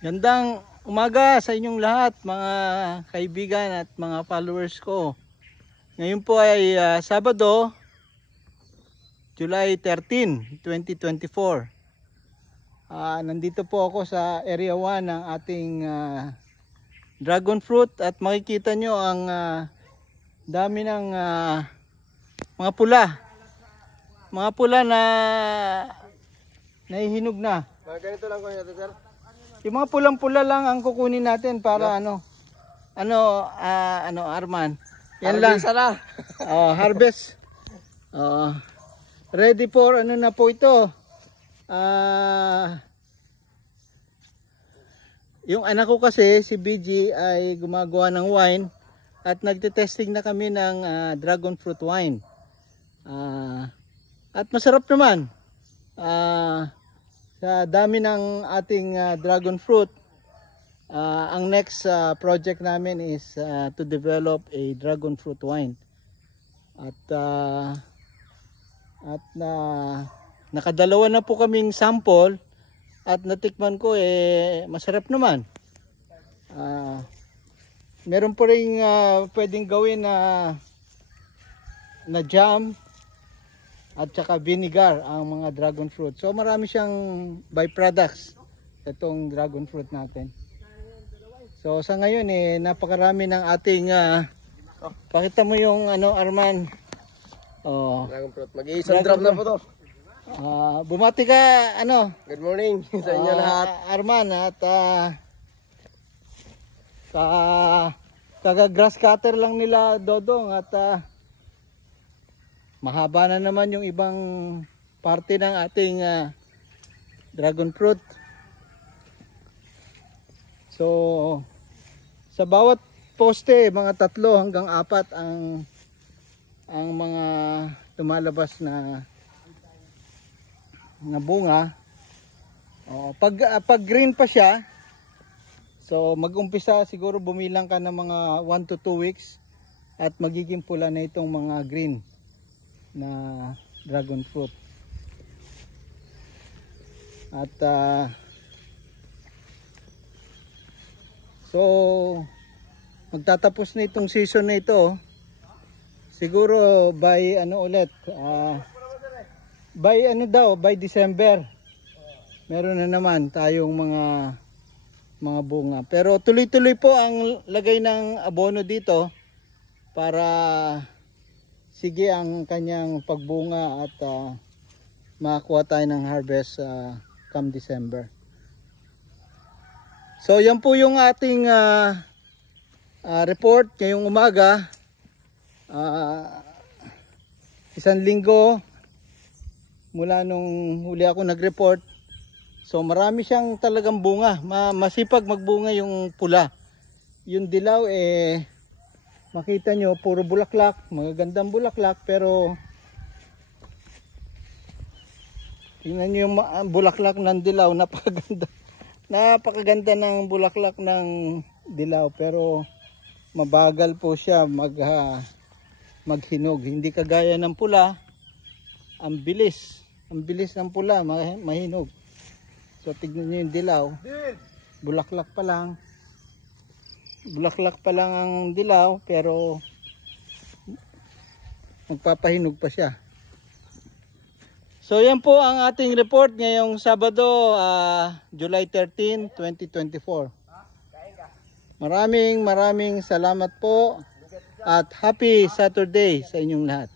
Gandang umaga sa inyong lahat, mga kaibigan at mga followers ko. Ngayon po ay Sabado, July 13, 2024. Nandito po ako sa Area 1 ng ating dragon fruit at makikita nyo ang dami ng mga pula. Mga pula na nahihinog na. Ganito lang ko natin, sir. Yung mga pulang-pula lang ang kukunin natin para Arman. Yan lang. Sana. Harvest. Ready for ano na po ito. Yung anak ko kasi si BG ay gumagawa ng wine at nagte-testing na kami ng dragon fruit wine. At masarap naman. Sa dami ng ating dragon fruit, ang next project namin is to develop a dragon fruit wine. At nakadalawa na po kaming sample at natikman ko masarap naman. Meron po ring pwedeng gawin na jam at saka vinegar ang mga dragon fruit. So marami siyang byproducts itong dragon fruit natin. So sa ngayon napakarami ng ating pakita mo yung Arman. Dragon fruit. Mag-iisang drop na po to. Bumati ka Good morning sa inyo lahat. Arman at kaga grass cutter lang nila Dodong at mahaba na naman yung ibang parte ng ating dragon fruit. So sa bawat poste mga 3 hanggang 4 ang mga lumalabas na bunga. Pag green pa siya, so mag-umpisa siguro bumilang ka ng mga 1 to 2 weeks at magiging pula na itong mga green na dragon fruit. At so magtatapos na itong season na ito siguro by by December meron na naman tayong mga bunga, pero tuloy-tuloy po ang lagay ng abono dito para sige ang kanyang pagbunga at makakuha tayo ng harvest come December. So yan po yung ating report ngayong umaga. 1 linggo mula nung huli ako nag-report. So marami siyang talagang bunga. Masipag magbunga yung pula. Yung dilaw makita nyo, puro bulaklak, magagandang bulaklak, pero tingnan nyo yung bulaklak ng dilaw, napakaganda ng bulaklak ng dilaw, pero mabagal po siya maghinog. Hindi kagaya ng pula, ang bilis ng pula, mahinog. So tignan nyo yung dilaw, bulaklak pa lang ang dilaw, pero magpapahinog pa siya. So yan po ang ating report ngayong Sabado, July 13, 2024. Maraming salamat po at happy Saturday sa inyong lahat.